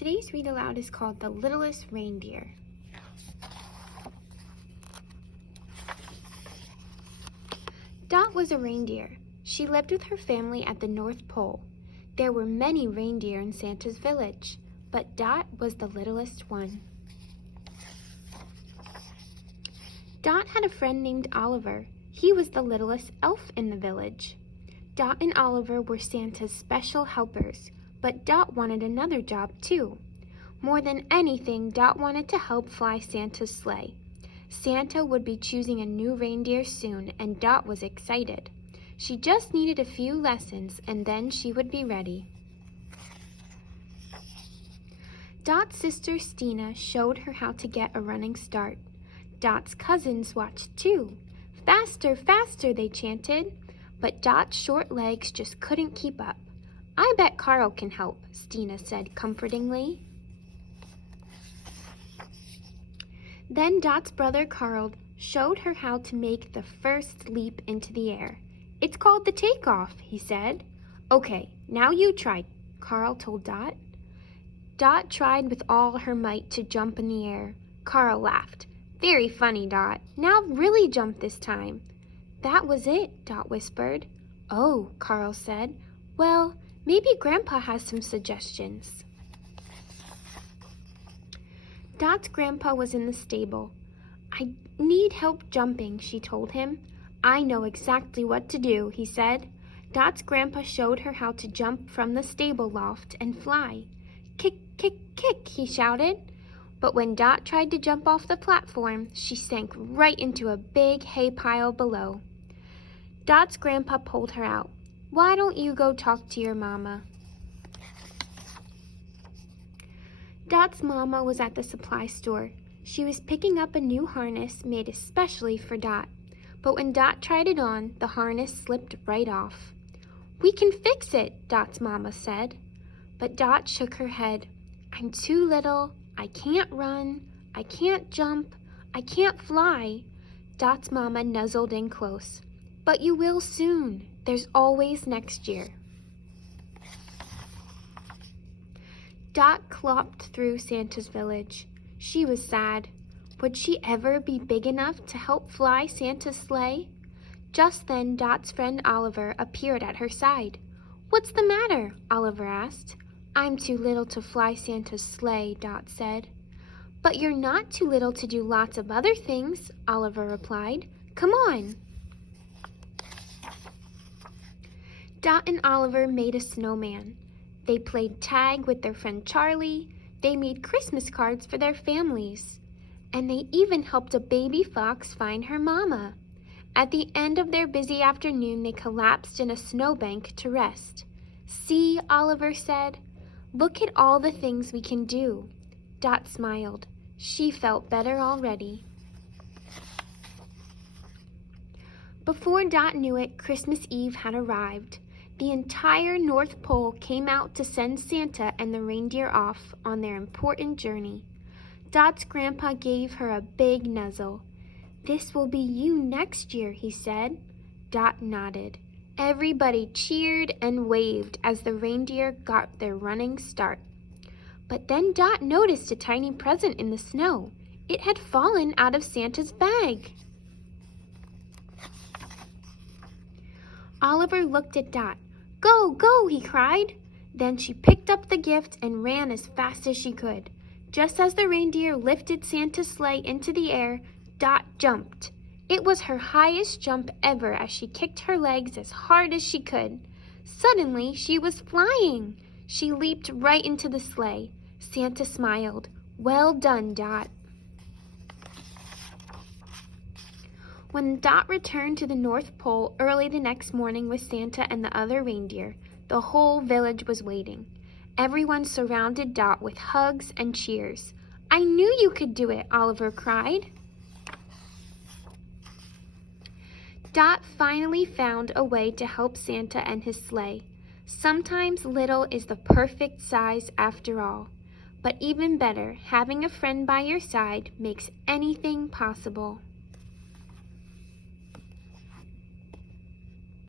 Today's read aloud is called The Littlest Reindeer. Dot was a reindeer. She lived with her family at the North Pole. There were many reindeer in Santa's village, but Dot was the littlest one. Dot had a friend named Oliver. He was the littlest elf in the village. Dot and Oliver were Santa's special helpers, but Dot wanted another job too. More than anything, Dot wanted to help fly Santa's sleigh. Santa would be choosing a new reindeer soon, and Dot was excited. She just needed a few lessons, and then she would be ready. Dot's sister Stina showed her how to get a running start. Dot's cousins watched too. Faster, faster, they chanted. But Dot's short legs just couldn't keep up. I bet Carl can help, Stina said comfortingly. Then Dot's brother Carl showed her how to make the first leap into the air. It's called the takeoff, he said. Okay, now you try, Carl told Dot. Dot tried with all her might to jump in the air. Carl laughed. Very funny, Dot. Now really jump this time. That was it, Dot whispered. Oh, Carl said. Well, maybe Grandpa has some suggestions. Dot's grandpa was in the stable. I need help jumping, she told him. I know exactly what to do, he said. Dot's grandpa showed her how to jump from the stable loft and fly. Kick, kick, kick, he shouted. But when Dot tried to jump off the platform, she sank right into a big hay pile below. Dot's grandpa pulled her out. Why don't you go talk to your mama? Dot's mama was at the supply store. She was picking up a new harness made especially for Dot. But when Dot tried it on, the harness slipped right off. We can fix it, Dot's mama said. But Dot shook her head. I'm too little. I can't run. I can't jump. I can't fly. Dot's mama nuzzled in close. But you will soon. There's always next year. Dot clopped through Santa's village. She was sad. Would she ever be big enough to help fly Santa's sleigh? Just then, Dot's friend Oliver appeared at her side. What's the matter? Oliver asked. I'm too little to fly Santa's sleigh, Dot said. But you're not too little to do lots of other things, Oliver replied. Come on. Dot and Oliver made a snowman. They played tag with their friend Charlie. They made Christmas cards for their families. And they even helped a baby fox find her mama. At the end of their busy afternoon, they collapsed in a snowbank to rest. See, Oliver said, look at all the things we can do. Dot smiled. She felt better already. Before Dot knew it, Christmas Eve had arrived. The entire North Pole came out to send Santa and the reindeer off on their important journey. Dot's grandpa gave her a big nuzzle. This will be you next year, he said. Dot nodded. Everybody cheered and waved as the reindeer got their running start. But then Dot noticed a tiny present in the snow. It had fallen out of Santa's bag. Oliver looked at Dot. Go, go, he cried. Then she picked up the gift and ran as fast as she could. Just as the reindeer lifted Santa's sleigh into the air, Dot jumped. It was her highest jump ever as she kicked her legs as hard as she could. Suddenly, she was flying. She leaped right into the sleigh. Santa smiled. Well done, Dot. When Dot returned to the North Pole early the next morning with Santa and the other reindeer, the whole village was waiting. Everyone surrounded Dot with hugs and cheers. I knew you could do it, Oliver cried. Dot finally found a way to help Santa and his sleigh. Sometimes little is the perfect size after all. But even better, having a friend by your side makes anything possible.